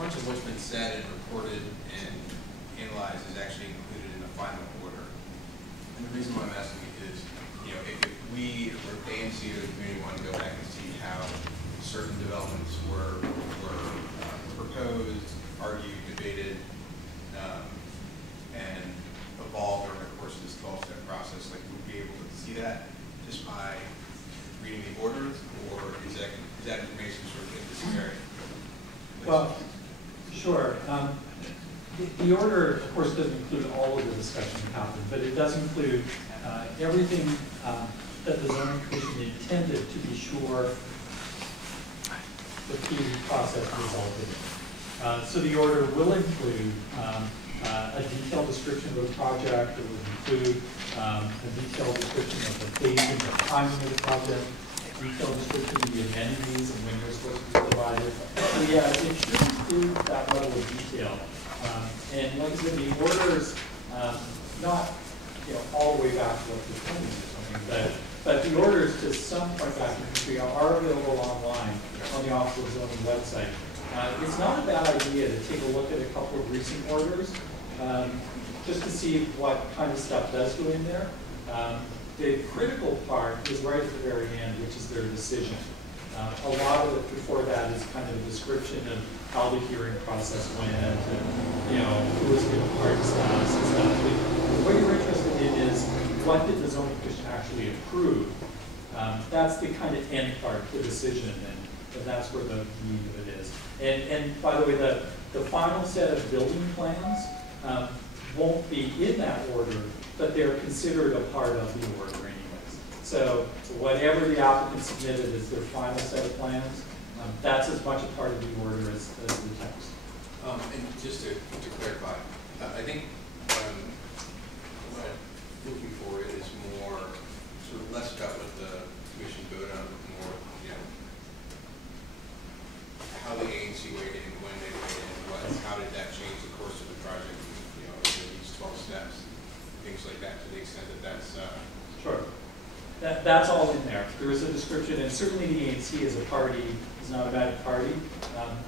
much of what's been said and reported and analyzed is actually included in the final order? And the reason why I'm asking is, you know, if we, or the ANC or the community want to go back and see how certain developments were proposed, argued, debated, and evolved over the course of this 12-step process, like, would we be able to see that just by reading the orders, or is that information sort of in this area? Well, sure. The order, of course, doesn't include all of the discussion that happened, but it does include everything that the zoning commission intended to be sure the PUD process resulted in. So the order will include a detailed description of the project. It will include a detailed description of the phasing, the timing of the project, detailed description of the amenities and when they're supposed to be provided. So yeah, it should include that level of detail. And like I said, the orders, not all the way back to what the 20s or something, but the orders to some point back in history are available online on the Office of Zoning website. It's not a bad idea to take a look at a couple of recent orders just to see what kind of stuff does go in there. The critical part is right at the very end, which is their decision. A lot of it before that is kind of a description of how the hearing process went, and who was given party status and stuff. But what you're interested in is what did the zoning commission actually approve. That's the kind of end part, the decision, and that's where the meat of it is. And by the way, the final set of building plans won't be in that order, but they're considered a part of the order anyways. So whatever the applicant submitted as their final set of plans, that's as much a part of the order as the text. And just to clarify, I think what I'm looking for is more, sort of less about what the commission voted on, but more, how the ANC weighed in, when they weighed in, how did that change the course of the project, over these 12 steps, things like that, to the extent that that's... Sure. That's all in there. There is a description, and certainly the ANC as a party is not a bad party.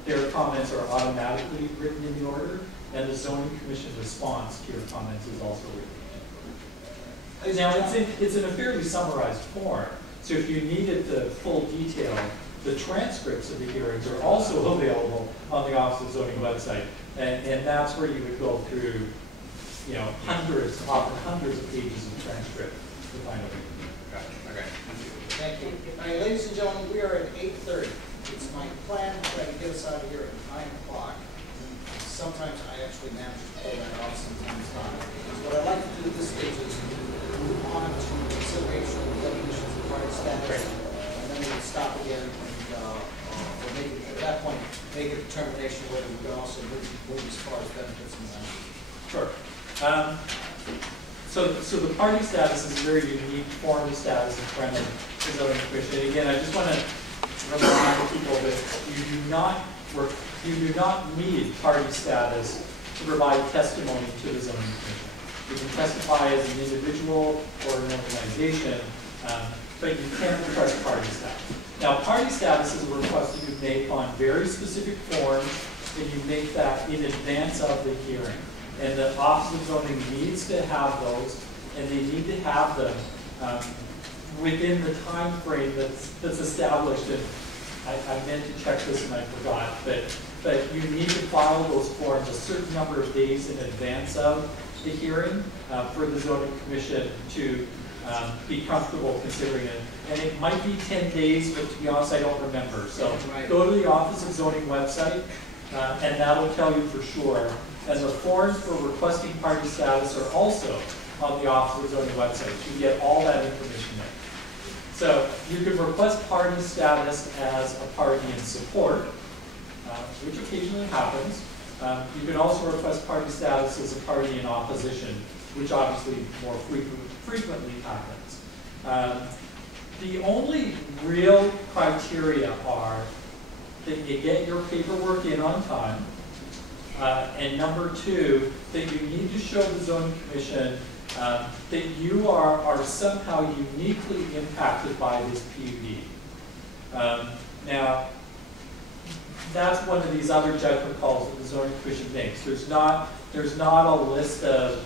Their comments are automatically written in the order, and the zoning commission response to your comments is also written. Now, it's in a fairly summarized form, so if you needed the full detail, the transcripts of the hearings are also available on the Office of Zoning website, and that's where you would go through, hundreds, often hundreds of pages of transcript to find everything. Okay. Thank you. All right, ladies and gentlemen, we are at 8:30. It's my plan to try to get us out of here at 9 o'clock. Sometimes I actually manage to pull that off, sometimes not. What I'd like to do at this stage is move on to consideration of the definitions of party status, and then we can stop again and we'll make it, at that point, make a determination whether we can also move as far as benefits and benefits. Sure. So the party status is a very unique form of status in front of the zoning commission. Again, I just want to remind people that you do not need party status to provide testimony to the zoning commission. You can testify as an individual or an organization, but you can't request party status. Now, party status is a request that you make on very specific forms, and you make that in advance of the hearing. And the Office of Zoning needs to have those, and they need to have them within the time frame that's established. And I meant to check this and I forgot, but you need to file those forms a certain number of days in advance of the hearing for the Zoning Commission to be comfortable considering it. And it might be 10 days, but to be honest, I don't remember. So go to the Office of Zoning website, and that'll tell you for sure. And the forms for requesting party status are also on the Office of Zoning website. You get all that information there. So you can request party status as a party in support, which occasionally happens. You can also request party status as a party in opposition, which obviously more frequently happens. The only real criteria are that you get your paperwork in on time, and number two, that you need to show the Zoning Commission that you are somehow uniquely impacted by this PUD. Now, that's one of these other judgment calls that the zoning commission makes. There's not a list of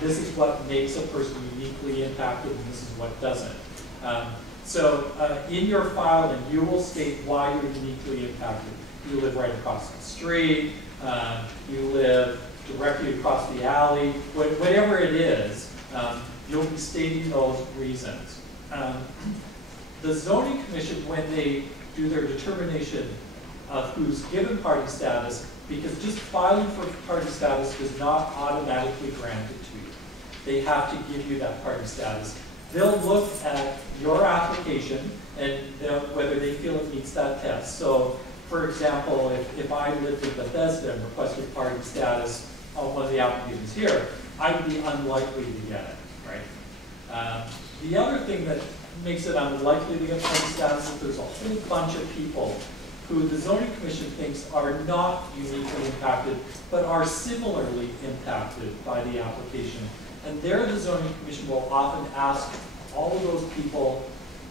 this is what makes a person uniquely impacted and this is what doesn't. So in your filing, you will state why you're uniquely impacted. You live right across the street, you live directly across the alley, whatever it is, you'll be stating those reasons. The zoning commission, when they do their determination of who's given party status, because just filing for party status does not automatically grant it to you. They have to give you that party status. They'll look at your application and whether they feel it meets that test. So, for example, if I lived in Bethesda and requested party status on one of the applications here, I'd be unlikely to get it, right? The other thing that makes it unlikely to get party status is there's a whole bunch of people who the zoning commission thinks are not uniquely impacted, but are similarly impacted by the application. And there the zoning commission will often ask all of those people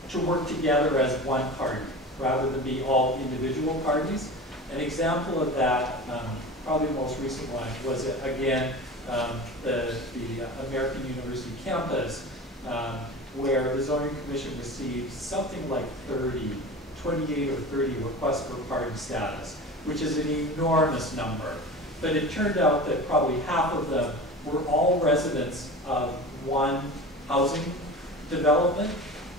to work together as one party, rather than be all individual parties. An example of that, probably the most recent one, was again, the American University campus, where the zoning commission received something like 28 or 30 requests for party status, which is an enormous number. But it turned out that probably half of them were all residents of one housing development,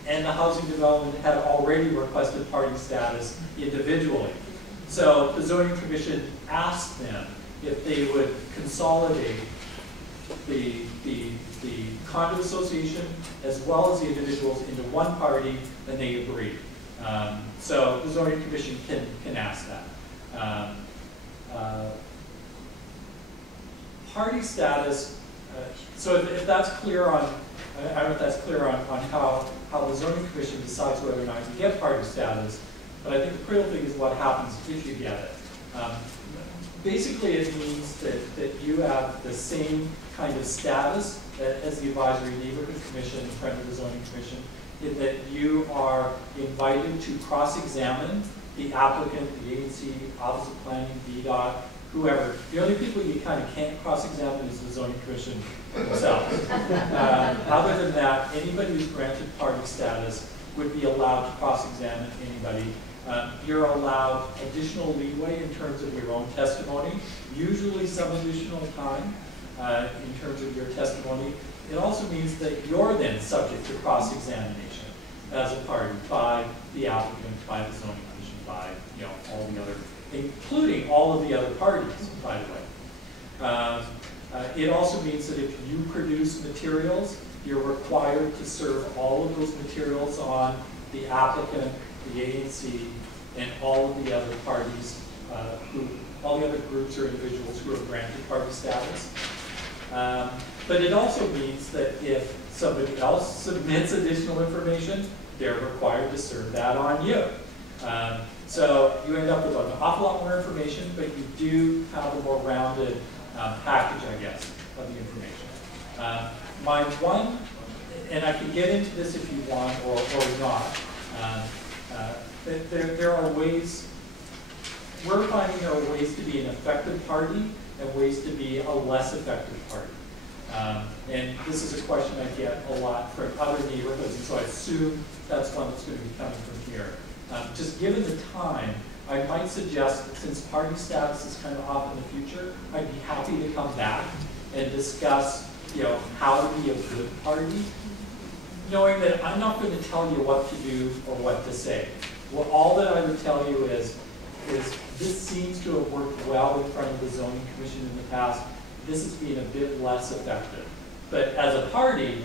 and the housing development had already requested party status individually. So the zoning commission asked them if they would consolidate the condo association as well as the individuals into one party, and they agreed. So the zoning commission can ask that. Party status, so if that's clear on, I don't know if that's clear on how the zoning commission decides whether or not you get party status, but I think the critical thing is what happens if you get it. Basically it means that you have the same kind of status as the Advisory Neighborhood Commission in front of the zoning commission, in that you are invited to cross-examine the applicant, the ANC, Office of Planning, VDOT, whoever. The only people you kind of can't cross-examine is the zoning commission themselves. Other than that, anybody who's granted party status would be allowed to cross-examine anybody. You're allowed additional leeway in terms of your own testimony, usually some additional time in terms of your testimony. It also means that you're then subject to cross-examination as a party by the applicant, by the zoning commission, by all the other, including all of the other parties, by the way. It also means that if you produce materials, you're required to serve all of those materials on the applicant, the ANC, and all of the other parties, all the other groups or individuals who are granted party status. But it also means that if somebody else submits additional information, they're required to serve that on you. So you end up with an awful lot more information, but you do have a more rounded package, I guess, of the information. My one, and I can get into this if you want or not, there are ways, we're finding there are ways to be an effective party and ways to be a less effective party. And this is a question I get a lot from other neighborhoods, and so I assume that's one that's going to be coming from here. Just given the time, I might suggest that since party status is kind of off in the future, I'd be happy to come back and discuss, how to be a good party, knowing that I'm not going to tell you what to do or what to say. Well, all that I would tell you is this seems to have worked well in front of the zoning commission in the past. This has been a bit less effective. But as a party,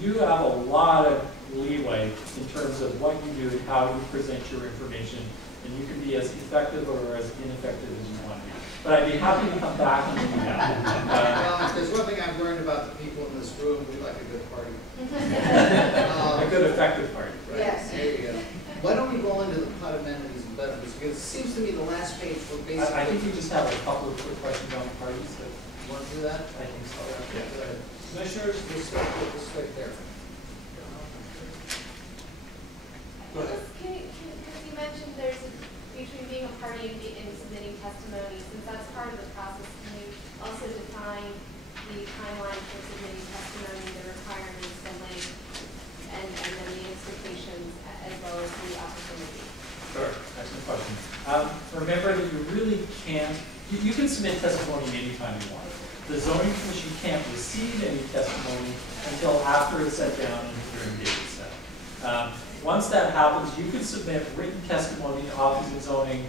you have a lot of leeway in terms of what you do and how you present your information, and you can be as effective or as ineffective as you want to be. But I'd be happy to come back and do that. Well, if there's one thing I've learned about the people in this room, we like a good party. A good effective party. Right? Yes. There you go. Why don't we roll into the PUD amenities and benefits? Because it seems to me the last page for basically... I think we just have a couple of quick questions on the parties. You want to do that? I think so. Yeah. Go ahead. Commissioners, we'll start with this right there. Because you mentioned there's between being a a party in submitting testimony, since that's part of the process, can you also define the timeline for submitting testimony, the requirements, the length, and then the expectations, as well as the opportunity? Sure, excellent question. Remember that you really can't, you can submit testimony anytime you want. The zoning commission can't receive any testimony until after it's set down and the hearing date is set. Once that happens, you can submit written testimony to Office of Zoning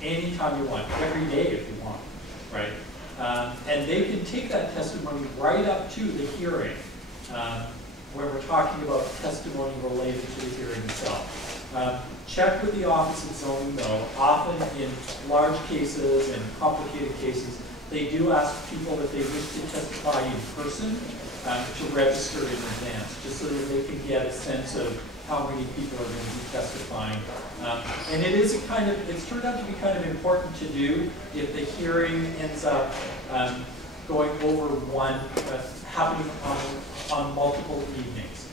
anytime you want, every day if you want, right? And they can take that testimony right up to the hearing, where we're talking about testimony related to the hearing itself. Check with the Office of Zoning though. Often in large cases and complicated cases, they do ask people if they wish to testify in person to register in advance, just so that they can get a sense of how many people are going to be testifying. And it is it's turned out to be kind of important to do if the hearing ends up going over happening on multiple evenings.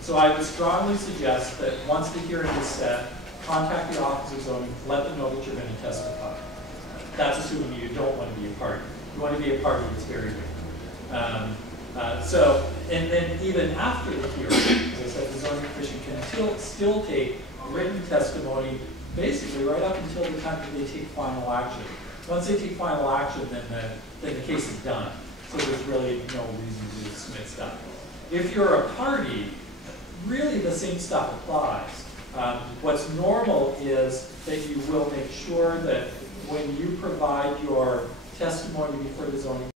So I would strongly suggest that once the hearing is set, contact the Office of Zoning, let them know that you're going to testify. That's assuming you don't want to be a party. You want to be a party, it's very different. And then even after the hearing, as I said, the Zoning Commission can still take written testimony basically right up until the time that they take final action. Once they take final action, then the case is done. So there's really no reason to submit stuff. If you're a party, really the same stuff applies. What's normal is that you will make sure that when you provide your testimony before the Zoning